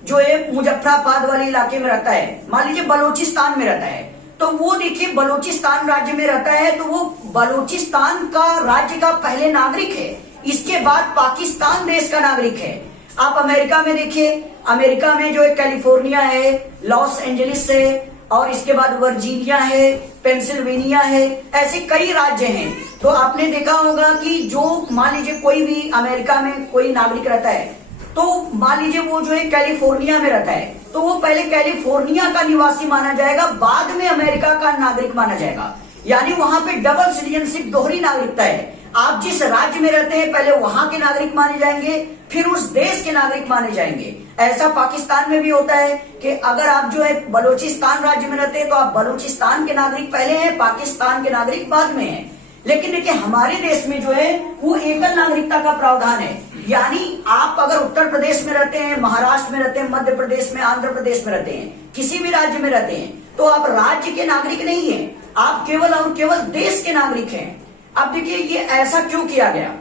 जो है मुजफ्फराबाद वाले इलाके में रहता है, मान लीजिए बलूचिस्तान में रहता है, तो वो देखिए बलूचिस्तान राज्य में रहता है, तो वो बलूचिस्तान का राज्य का पहले नागरिक है, इसके बाद पाकिस्तान देश का नागरिक है। आप अमेरिका में देखिए, अमेरिका में जो है कैलिफोर्निया है, लॉस एंजलिस है, और इसके बाद वर्जीनिया है, पेंसिल्वेनिया है, ऐसे कई राज्य हैं। तो आपने देखा होगा कि जो मान लीजिए कोई भी अमेरिका में कोई नागरिक रहता है, तो मान लीजिए वो जो है कैलिफोर्निया में रहता है, तो वो पहले कैलिफोर्निया का निवासी माना जाएगा, बाद में अमेरिका का नागरिक माना जाएगा। यानी वहां पे डबल सिटीजनशिप, दोहरी नागरिकता है। आप जिस राज्य में रहते हैं पहले वहां के नागरिक माने जाएंगे, फिर उस देश के नागरिक माने जाएंगे। ऐसा पाकिस्तान में भी होता है कि अगर आप जो है बलूचिस्तान राज्य में रहते हैं तो आप बलूचिस्तान के नागरिक पहले हैं, पाकिस्तान के नागरिक बाद में हैं। लेकिन देखिए हमारे देश में जो है वो एकल नागरिकता का प्रावधान है। यानी आप अगर उत्तर प्रदेश में रहते हैं, महाराष्ट्र में रहते हैं, मध्य प्रदेश में, आंध्र प्रदेश में रहते हैं, किसी भी राज्य में रहते हैं, तो आप राज्य के नागरिक नहीं हैं, आप केवल और केवल देश के नागरिक हैं। अब देखिए ये ऐसा क्यों किया गया।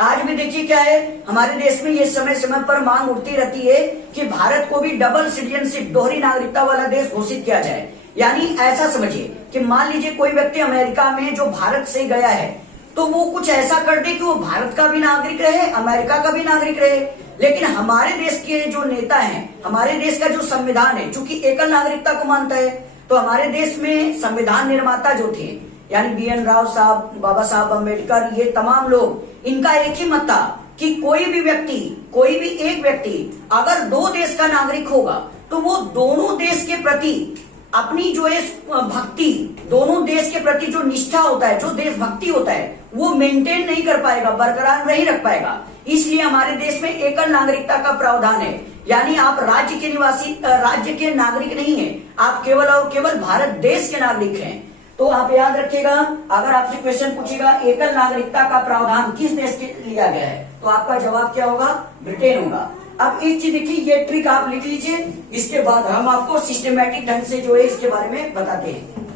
आज भी देखिए क्या है, हमारे देश में ये समय समय पर मांग उठती रहती है कि भारत को भी डबल सिटीजनशिप, दोहरी नागरिकता वाला देश घोषित किया जाए। यानी ऐसा समझिए कि मान लीजिए कोई व्यक्ति अमेरिका में जो भारत से गया है, तो वो कुछ ऐसा कर दे कि वो भारत का भी नागरिक रहे, अमेरिका का भी नागरिक रहे। लेकिन हमारे देश के जो नेता हैं, हमारे देश का जो संविधान है, चूंकि एकल नागरिकता को मानता है, तो हमारे देश में संविधान निर्माता जो थे यानी BN राव साहब, बाबा साहब अम्बेडकर, ये तमाम लोग, इनका एक ही मत था कि कोई भी व्यक्ति, कोई भी एक व्यक्ति अगर दो देश का नागरिक होगा तो वो दोनों देश के प्रति अपनी जो है भक्ति, दोनों देश के प्रति जो निष्ठा होता है, जो देशभक्ति होता है, वो मेंटेन नहीं कर पाएगा, बरकरार नहीं रख पाएगा। इसलिए हमारे देश में एकल नागरिकता का प्रावधान है। यानी आप राज्य के निवासी, राज्य के नागरिक नहीं हैं, आप केवल और केवल भारत देश के नागरिक हैं। तो आप याद रखिएगा, अगर आपसे क्वेश्चन पूछेगा एकल नागरिकता का प्रावधान किस देश के लिया गया है, तो आपका जवाब क्या होगा? ब्रिटेन होगा। अब एक चीज देखिए, ये ट्रिक आप लिख लीजिए, इसके बाद हम आपको सिस्टमैटिक ढंग से जो है इसके बारे में बताते हैं।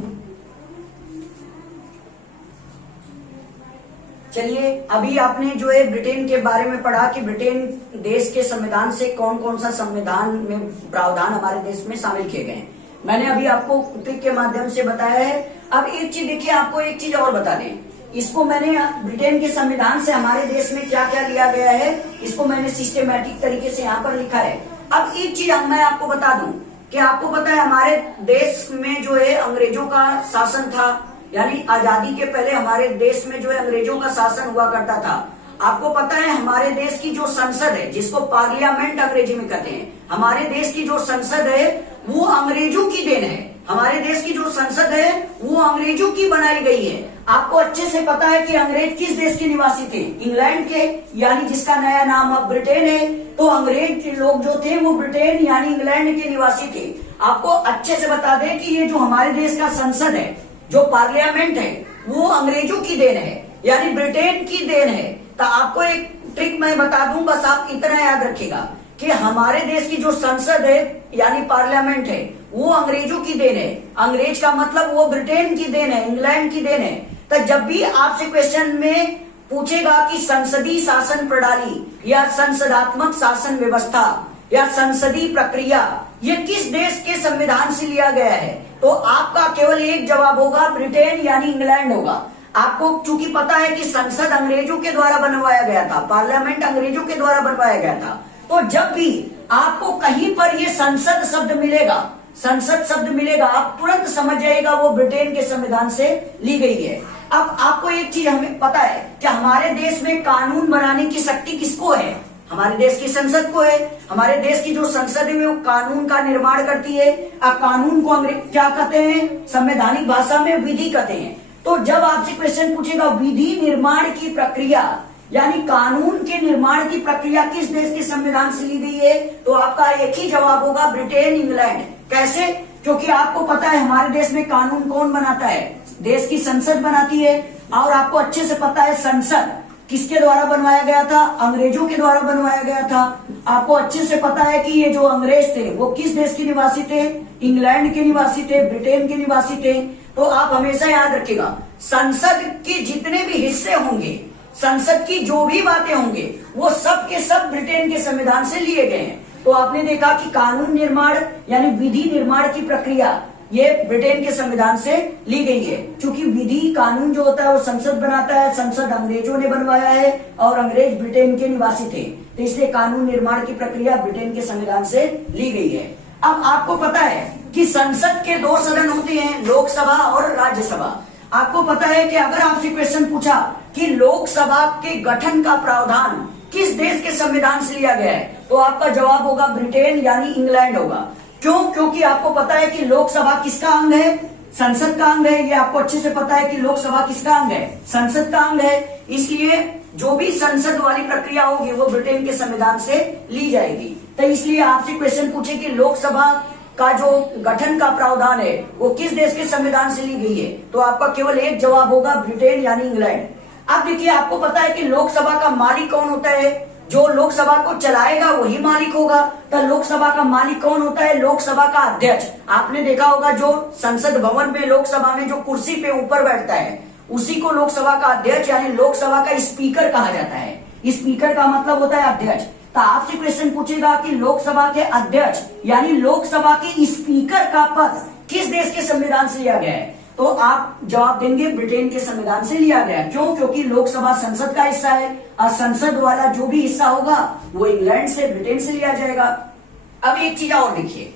चलिए, अभी आपने जो है ब्रिटेन के बारे में पढ़ा कि ब्रिटेन देश के संविधान से कौन कौन सा संविधान में प्रावधान हमारे देश में शामिल किए गए हैं। मैंने अभी आपको ट्रिक के माध्यम से बताया है। अब एक चीज देखिए, आपको एक चीज और बता दें, इसको मैंने ब्रिटेन के संविधान से हमारे देश में क्या क्या लिया गया है, इसको मैंने सिस्टमैटिक तरीके से यहाँ पर लिखा है। अब एक चीज मैं आपको बता दूं कि आपको पता है हमारे देश में जो है अंग्रेजों का शासन था, यानी आजादी के पहले हमारे देश में जो है अंग्रेजों का शासन हुआ करता था। आपको पता है हमारे देश की जो संसद है, जिसको पार्लियामेंट अंग्रेजी में कहते हैं, हमारे देश की जो संसद है वो अंग्रेजों की देन है। हमारे देश की जो संसद है वो अंग्रेजों की बनाई गई है। आपको अच्छे से पता है कि अंग्रेज किस देश के निवासी थे? इंग्लैंड के, यानी जिसका नया नाम अब ब्रिटेन है। तो अंग्रेज लोग जो थे वो ब्रिटेन यानी इंग्लैंड के निवासी थे। आपको अच्छे से बता दें कि ये जो हमारे देश का संसद है, जो पार्लियामेंट है, वो अंग्रेजों की देन है, यानी ब्रिटेन की देन है। तो आपको एक ट्रिक मैं बता दूं, बस आप इतना याद रखिएगा कि हमारे देश की जो संसद है यानी पार्लियामेंट है वो अंग्रेजों की देन है। अंग्रेज का मतलब वो ब्रिटेन की देन है, इंग्लैंड की देन है। तो जब भी आपसे क्वेश्चन में पूछेगा कि संसदीय शासन प्रणाली या संसदात्मक शासन व्यवस्था या संसदीय प्रक्रिया ये किस देश के संविधान से लिया गया है, तो आपका केवल एक जवाब होगा, ब्रिटेन यानी इंग्लैंड होगा। आपको चूंकि पता है कि संसद अंग्रेजों के द्वारा बनवाया गया था, पार्लियामेंट अंग्रेजों के द्वारा बनवाया गया था, तो जब भी आपको कहीं पर ये संसद शब्द मिलेगा, संसद शब्द मिलेगा, आप तुरंत समझ जाइएगा वो ब्रिटेन के संविधान से ली गई है। अब आपको एक चीज हमें पता है कि हमारे देश में कानून बनाने की शक्ति किसको है? हमारे देश की संसद को है। हमारे देश की जो संसद है वो कानून का निर्माण करती है। अब कानून को अंग्रेजी क्या कहते हैं? संवैधानिक भाषा में विधि कहते हैं। तो जब आपसे क्वेश्चन पूछेगा विधि निर्माण की प्रक्रिया यानी कानून के निर्माण की प्रक्रिया किस देश के संविधान से ली गई है, तो आपका एक ही जवाब होगा, ब्रिटेन, इंग्लैंड। कैसे? क्योंकि आपको पता है हमारे देश में कानून कौन बनाता है? देश की संसद बनाती है। और आपको अच्छे से पता है संसद किसके द्वारा बनवाया गया था? अंग्रेजों के द्वारा बनवाया गया था। आपको अच्छे से पता है कि ये जो अंग्रेज थे वो किस देश के निवासी थे? इंग्लैंड के निवासी थे, ब्रिटेन के निवासी थे। तो आप हमेशा याद रखिएगा, संसद के जितने भी हिस्से होंगे, संसद की जो भी बातें होंगे, वो सब के सब ब्रिटेन के संविधान से लिए गए हैं। तो आपने देखा कि कानून निर्माण यानी विधि निर्माण की प्रक्रिया ये ब्रिटेन के संविधान से ली गई है। क्योंकि विधि कानून जो होता है वो संसद बनाता है, संसद अंग्रेजों ने बनवाया है और अंग्रेज ब्रिटेन के निवासी थे, तो इसलिए कानून निर्माण की प्रक्रिया ब्रिटेन के संविधान से ली गई है। अब आपको पता है कि संसद के दो सदन होते हैं, लोकसभा और राज्यसभा। आपको पता है कि अगर आपसे क्वेश्चन पूछा कि लोकसभा के गठन का प्रावधान किस देश के संविधान से लिया गया है, तो आपका जवाब होगा ब्रिटेन यानी इंग्लैंड होगा। क्यों? क्योंकि आपको पता है कि लोकसभा किसका अंग है? संसद का अंग है। ये आपको अच्छे से पता है कि लोकसभा किसका अंग है? संसद का अंग है। इसलिए जो भी संसद वाली प्रक्रिया होगी वो ब्रिटेन के संविधान से ली जाएगी। तो इसलिए आपसे क्वेश्चन पूछे कि लोकसभा का जो गठन का प्रावधान है वो किस देश के संविधान से ली गई है, तो आपका केवल एक जवाब होगा ब्रिटेन यानी इंग्लैंड। अब देखिए, आपको पता है कि लोकसभा का मालिक कौन होता है? जो लोकसभा को चलाएगा वही मालिक होगा। तो लोकसभा का मालिक कौन होता है? लोकसभा का अध्यक्ष। आपने देखा होगा जो संसद भवन में, लोकसभा में जो कुर्सी पे ऊपर बैठता है उसी को लोकसभा का अध्यक्ष यानी लोकसभा का स्पीकर कहा जाता है। स्पीकर का मतलब होता है अध्यक्ष। तो आपसे क्वेश्चन पूछेगा कि लोकसभा के अध्यक्ष यानी लोकसभा के स्पीकर का पद किस देश के संविधान से लिया गया है, तो आप जवाब देंगे ब्रिटेन के संविधान से लिया गया। क्यों? क्योंकि लोकसभा संसद का हिस्सा है और संसद वाला जो भी हिस्सा होगा वो इंग्लैंड से, ब्रिटेन से लिया जाएगा। अब एक चीज और देखिए,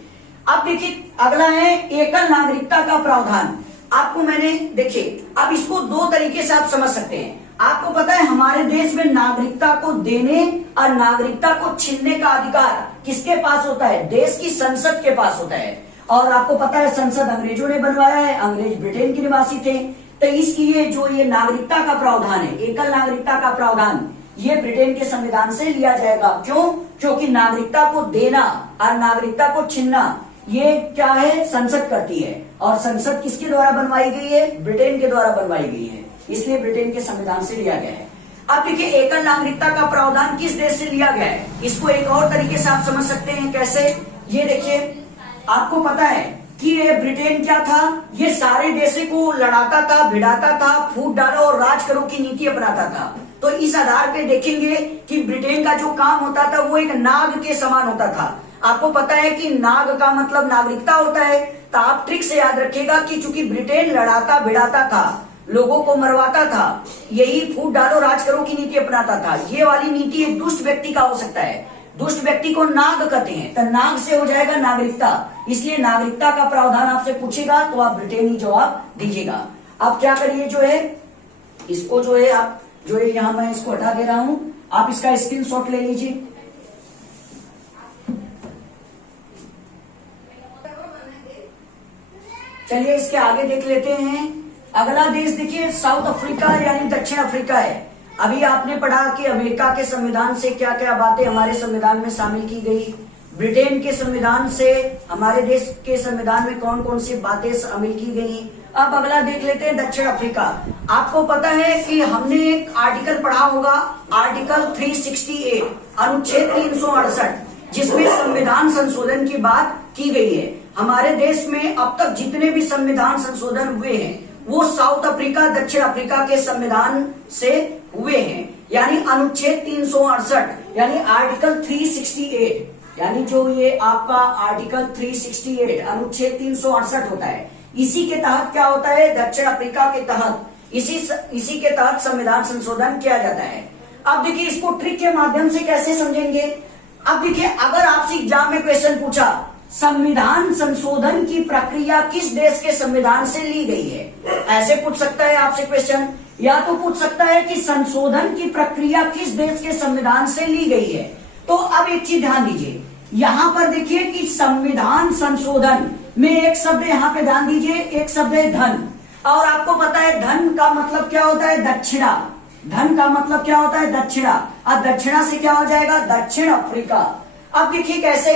अब देखिए अगला है एकल नागरिकता का प्रावधान। आपको मैंने देखिए, अब इसको दो तरीके से आप समझ सकते हैं। आपको पता है हमारे देश में नागरिकता को देने और नागरिकता को छीनने का अधिकार किसके पास होता है? देश की संसद के पास होता है। और आपको पता है संसद अंग्रेजों ने बनवाया है, अंग्रेज ब्रिटेन के निवासी थे। तो इसलिए जो ये नागरिकता का प्रावधान है, एकल नागरिकता का प्रावधान, ये ब्रिटेन के संविधान से लिया जाएगा। क्यों? क्योंकि नागरिकता को देना और नागरिकता को छीनना ये क्या है? संसद करती है। और संसद किसके द्वारा बनवाई गई है? ब्रिटेन के द्वारा बनवाई गई है। इसलिए ब्रिटेन के संविधान से लिया गया है। अब देखिए, एकल नागरिकता का प्रावधान किस देश से लिया गया है, इसको एक और तरीके से आप समझ सकते हैं। कैसे? ये देखिए, आपको पता है कि ये ब्रिटेन क्या था? ये सारे देशों को लड़ाता था, भिड़ाता था, फूट डालो और राज करो की नीति अपनाता था। तो इस आधार पे देखेंगे कि ब्रिटेन का जो काम होता था वो एक नाग के समान होता था। आपको पता है कि नाग का मतलब नागरिकता होता है। तो आप ट्रिक से याद रखिएगा कि चूंकि ब्रिटेन लड़ाता भिड़ाता था, लोगों को मरवाता था, यही फूट डालो राज करो की नीति अपनाता था। ये वाली नीति एक दुष्ट व्यक्ति का हो सकता है। दुष्ट व्यक्ति को नाग कहते हैं। तो नाग से हो जाएगा नागरिकता। इसलिए नागरिकता का प्रावधान आपसे पूछेगा तो आप ब्रिटेन ही जवाब दीजिएगा। आप क्या करिए, जो है इसको जो है आप जो है यहां मैं इसको हटा दे रहा हूं, आप इसका स्क्रीनशॉट ले लीजिए। चलिए इसके आगे देख लेते हैं। अगला देश देखिए साउथ अफ्रीका यानी दक्षिण अफ्रीका है। अभी आपने पढ़ा कि अमेरिका के संविधान से क्या क्या बातें हमारे संविधान में शामिल की गई, ब्रिटेन के संविधान से हमारे देश के संविधान में कौन कौन सी बातें शामिल की गई। अब अगला देख लेते हैं दक्षिण अफ्रीका। आपको पता है कि हमने एक आर्टिकल पढ़ा होगा, आर्टिकल 368 अनुच्छेद 368, जिसमें संविधान संशोधन की बात की गई है। हमारे देश में अब तक जितने भी संविधान संशोधन हुए हैं वो साउथ अफ्रीका, दक्षिण अफ्रीका के संविधान से हुए हैं। यानी अनुच्छेद 368 यानी आर्टिकल 368, यानी जो ये आपका आर्टिकल 368 अनुच्छेद 368 होता है, इसी के तहत क्या होता है? दक्षिण अफ्रीका के तहत इसी के तहत संविधान संशोधन किया जाता है। अब देखिए इसको ट्रिक के माध्यम से कैसे समझेंगे। अब देखिए, अगर आपसे एग्जाम में क्वेश्चन पूछा संविधान संशोधन की प्रक्रिया किस देश के संविधान से ली गई है, ऐसे पूछ सकता है आपसे क्वेश्चन। या तो पूछ सकता है कि संशोधन की प्रक्रिया किस देश के संविधान से ली गई है। तो अब एक चीज ध्यान दीजिए, यहां पर देखिए कि संविधान संशोधन में एक शब्द यहां पे ध्यान दीजिए, एक शब्द है धन। और आपको पता है धन का मतलब क्या होता है? दक्षिणा। धन का मतलब क्या होता है? दक्षिणा। और दक्षिणा से क्या हो जाएगा? दक्षिण अफ्रीका। अब देखिए कैसे,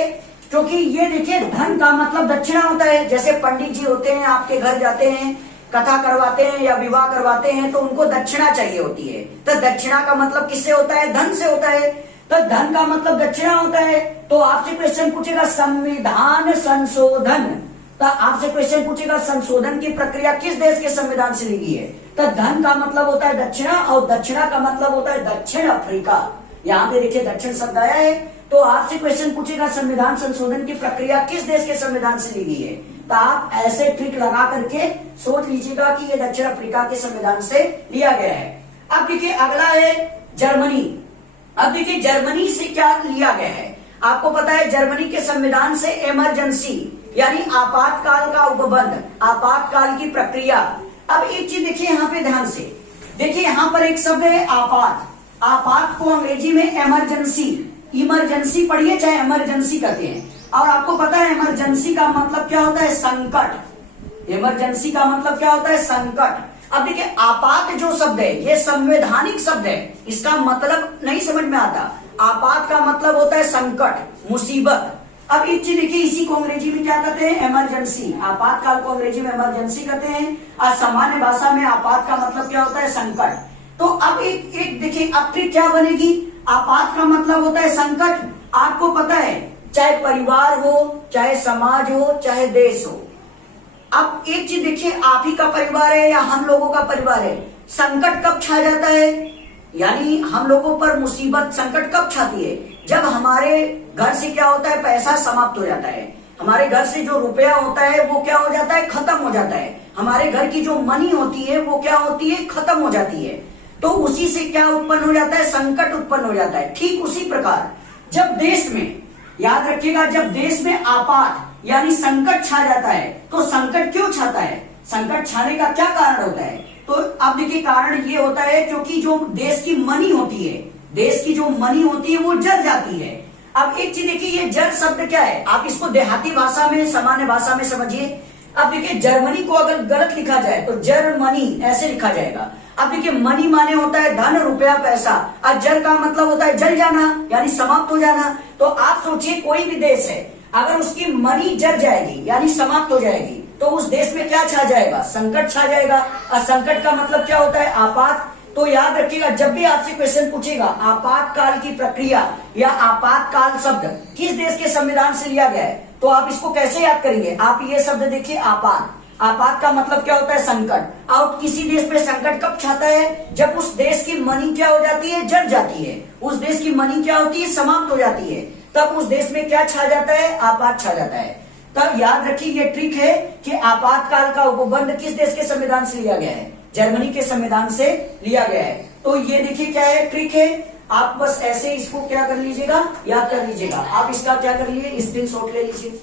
क्योंकि ये देखिए धन का मतलब दक्षिणा होता है। जैसे पंडित जी होते हैं, आपके घर जाते हैं, कथा करवाते हैं या विवाह करवाते हैं तो उनको दक्षिणा चाहिए होती है। तो दक्षिणा का मतलब किससे होता है? धन से होता है। तो धन का मतलब दक्षिणा होता है। तो आपसे क्वेश्चन पूछेगा संविधान संशोधन, तो आपसे क्वेश्चन पूछेगा संशोधन की प्रक्रिया किस देश के संविधान से ली गई है। तो धन का मतलब होता है दक्षिणा और दक्षिणा का मतलब होता है दक्षिण अफ्रीका। यहाँ पे देखिए दक्षिण शब्द आया है। तो आपसे क्वेश्चन पूछेगा संविधान संशोधन की प्रक्रिया किस देश के संविधान से ली गई है, तो आप ऐसे ट्रिक लगा करके सोच लीजिएगा कि ये दक्षिण अफ्रीका के संविधान से लिया गया है। अब देखिए अगला है जर्मनी। अब देखिए जर्मनी से क्या लिया गया है। आपको पता है जर्मनी के संविधान से इमरजेंसी यानी आपातकाल का उपबंध, आपातकाल की प्रक्रिया। अब एक चीज देखिए यहाँ पे ध्यान से, देखिए यहाँ पर एक शब्द है आपात। आपात को अंग्रेजी में इमरजेंसी, इमरजेंसी पढ़िए चाहे इमरजेंसी कहते हैं। और आपको पता है इमरजेंसी का मतलब क्या होता है, संकट। इमरजेंसी का मतलब क्या होता है, संकट। अब देखिए आपात जो शब्द है ये संवैधानिक शब्द है, इसका मतलब नहीं समझ में आता। आपात का मतलब होता है संकट, मुसीबत। अब एक चीज देखिए, इसी को अंग्रेजी में क्या कहते हैं, इमरजेंसी। आपातकाल को अंग्रेजी में इमरजेंसी कहते हैं और सामान्य भाषा में आपात का मतलब क्या होता है, संकट। तो अब एक देखिए अब ट्रिक क्या बनेगी, आपात का मतलब होता है संकट। आपको पता है चाहे परिवार हो, चाहे समाज हो, चाहे देश हो। अब एक चीज देखिए, आप ही का परिवार है या हम लोगों का परिवार है, संकट कब छा जाता है, यानी हम लोगों पर मुसीबत संकट कब छाती है, जब हमारे घर से क्या होता है, पैसा समाप्त हो जाता है। हमारे घर से जो रुपया होता है वो क्या हो जाता है, खत्म हो जाता है। हमारे घर की जो मनी होती है वो क्या होती है, खत्म हो जाती है। तो उसी से क्या उत्पन्न हो जाता है, संकट उत्पन्न हो जाता है। ठीक उसी प्रकार जब देश में, याद रखिएगा, जब देश में आपात यानी संकट छा जाता है, तो संकट क्यों छाता है, संकट छाने का क्या कारण होता है। तो अब देखिए कारण ये होता है क्योंकि जो देश की मनी होती है, देश की जो मनी होती है वो जल जाती है। अब एक चीज देखिए, ये जल शब्द क्या है, आप इसको देहाती भाषा में, सामान्य भाषा में समझिए। अब देखिए जर्मनी को अगर गलत लिखा जाए तो जर्मनी ऐसे लिखा जाएगा। अब देखिए मनी माने होता है धन, रुपया, पैसा, और जल का मतलब होता है जल जाना यानी समाप्त हो जाना। तो आप सोचिए कोई भी देश है, अगर उसकी मनी जल जाएगी यानी समाप्त हो जाएगी, तो उस देश में क्या छा जाएगा, संकट छा जाएगा। और संकट का मतलब क्या होता है, आपात। तो याद रखिएगा जब भी आपसे क्वेश्चन पूछेगा आपातकाल की प्रक्रिया या आपातकाल शब्द किस देश के संविधान से लिया गया है, तो आप इसको कैसे याद करेंगे। आप ये शब्द देखिए आपात, आपात का मतलब क्या होता है, संकट। और किसी देश में संकट कब छाता है, जब उस देश की मनी क्या हो जाती है, जल जाती है। उस देश की मनी क्या होती है, समाप्त हो जाती है। तब उस देश में क्या छा जाता है, आपात छा जाता है। तब याद रखिए ये ट्रिक है कि आपातकाल का उपबंध किस देश के संविधान से लिया गया है, जर्मनी के संविधान से लिया गया है। तो ये देखिए क्या है, ट्रिक है। आप बस ऐसे इसको क्या कर लीजिएगा, याद कर लीजिएगा। आप इसका क्या कर लीजिए, स्क्रीनशॉट ले लीजिए।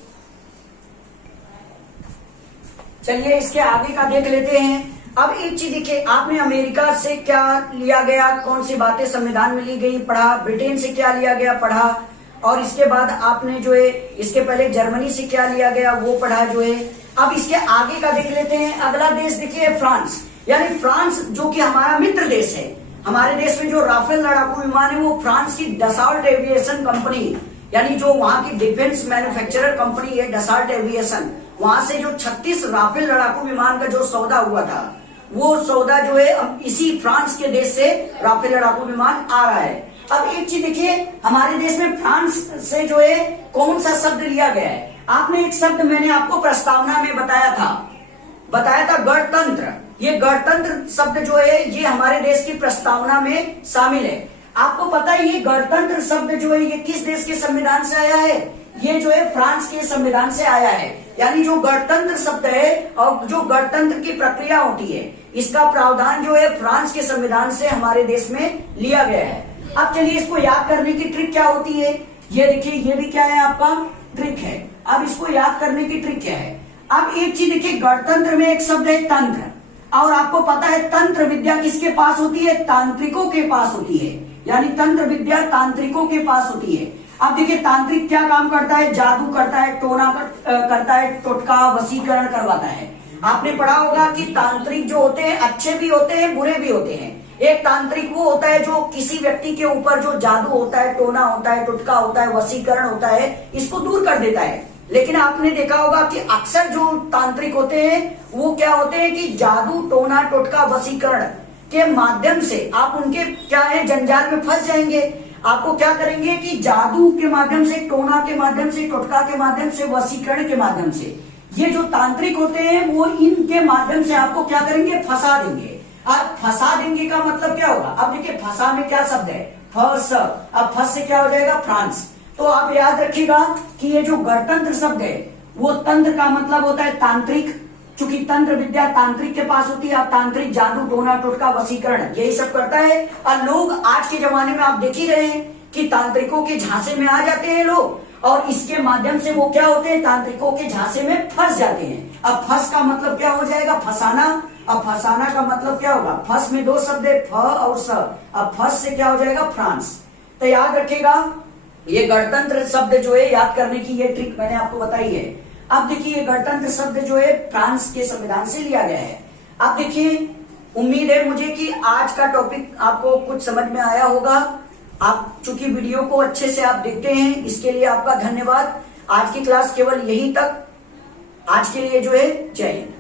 चलिए इसके आगे का देख लेते हैं। अब एक चीज देखिए, आपने अमेरिका से क्या लिया गया, कौन सी बातें संविधान में ली गई पढ़ा, ब्रिटेन से क्या लिया गया पढ़ा, और इसके बाद आपने जो है इसके पहले जर्मनी से क्या लिया गया वो पढ़ा जो है। अब इसके आगे का देख लेते हैं। अगला देश देखिए फ्रांस, यानी फ्रांस जो कि हमारा मित्र देश है। हमारे देश में जो राफेल लड़ाकू विमान है वो फ्रांस की डसॉल्ट एविएशन कंपनी, यानी जो वहां की डिफेंस मैन्युफैक्चरर कंपनी है डसॉल्ट एविएशन, वहां से जो 36 राफेल लड़ाकू विमान का जो सौदा हुआ था, वो सौदा जो है इसी फ्रांस के देश से राफेल लड़ाकू विमान आ रहा है। अब एक चीज देखिए, हमारे देश में फ्रांस से जो है कौन सा शब्द लिया गया है। आपने एक शब्द मैंने आपको प्रस्तावना में बताया था गणतंत्र। ये गणतंत्र शब्द जो है ये हमारे देश की प्रस्तावना में शामिल है। आपको पता है ये गणतंत्र शब्द जो है ये किस देश के संविधान से आया है, ये जो है फ्रांस के संविधान से आया है। यानी जो गणतंत्र शब्द है और जो गणतंत्र की प्रक्रिया होती है, इसका प्रावधान जो है फ्रांस के संविधान से हमारे देश में लिया गया है। अब चलिए इसको याद करने की ट्रिक क्या होती है, ये देखिए ये भी क्या है आपका ट्रिक है। अब इसको याद करने की ट्रिक क्या है। अब एक चीज देखिए, गणतंत्र में एक शब्द है तंत्र, और आपको पता है तंत्र विद्या किसके पास होती है, तांत्रिकों के पास होती है। यानी तंत्र विद्या तांत्रिकों के पास होती है। अब देखिए तांत्रिक क्या काम करता है, जादू करता है, टोना करता है, टोटका वशीकरण करवाता है। आपने पढ़ा होगा कि तांत्रिक जो होते हैं अच्छे भी होते हैं बुरे भी होते हैं। एक तांत्रिक वो होता है जो किसी व्यक्ति के ऊपर जो जादू होता है, टोना होता है, टुटका होता है, वशीकरण होता है, इसको दूर कर देता है। लेकिन आपने देखा होगा कि अक्सर जो तांत्रिक होते हैं वो क्या होते हैं कि जादू, टोना, टोटका, वशीकरण के माध्यम से आप उनके क्या है जंजाल में फंस जाएंगे। आपको क्या करेंगे कि जादू के माध्यम से, टोना के माध्यम से, टोटका के माध्यम से, वशीकरण के माध्यम से, ये जो तांत्रिक होते हैं वो इनके माध्यम से आपको क्या करेंगे, फंसा देंगे। अब फंसा देंगे का मतलब क्या होगा, अब देखिए फंसा में क्या शब्द है, फंस। अब फंस से क्या हो जाएगा, फ्रांस। तो आप याद रखिएगा कि ये जो गणतंत्र शब्द है वो तंत्र का मतलब होता है तांत्रिक, चूंकि तंत्र विद्या तांत्रिक के पास होती है। अब तांत्रिक जादू, टोना, टोटका, वशीकरण यही सब करता है। और लोग आज के जमाने में आप देख ही रहे हैं कि तांत्रिकों के झांसे में आ जाते हैं लोग, और इसके माध्यम से वो क्या होते हैं, तांत्रिकों के झांसे में फंस जाते हैं। अब फंस का मतलब क्या हो जाएगा, फसाना। अब फसाना का मतलब क्या होगा, फंस में दो शब्द है, फ और स। अब फंस से क्या हो जाएगा, फ्रांस। तो याद रखिएगा, ये गणतंत्र शब्द जो है याद करने की ये ट्रिक मैंने आपको बताई है। अब देखिए, ये गणतंत्र शब्द जो है फ्रांस के संविधान से लिया गया है। अब देखिए, उम्मीद है मुझे कि आज का टॉपिक आपको कुछ समझ में आया होगा। आप चूंकि वीडियो को अच्छे से आप देखते हैं, इसके लिए आपका धन्यवाद। आज की क्लास केवल यहीं तक। आज के लिए जो है, जय हिंद।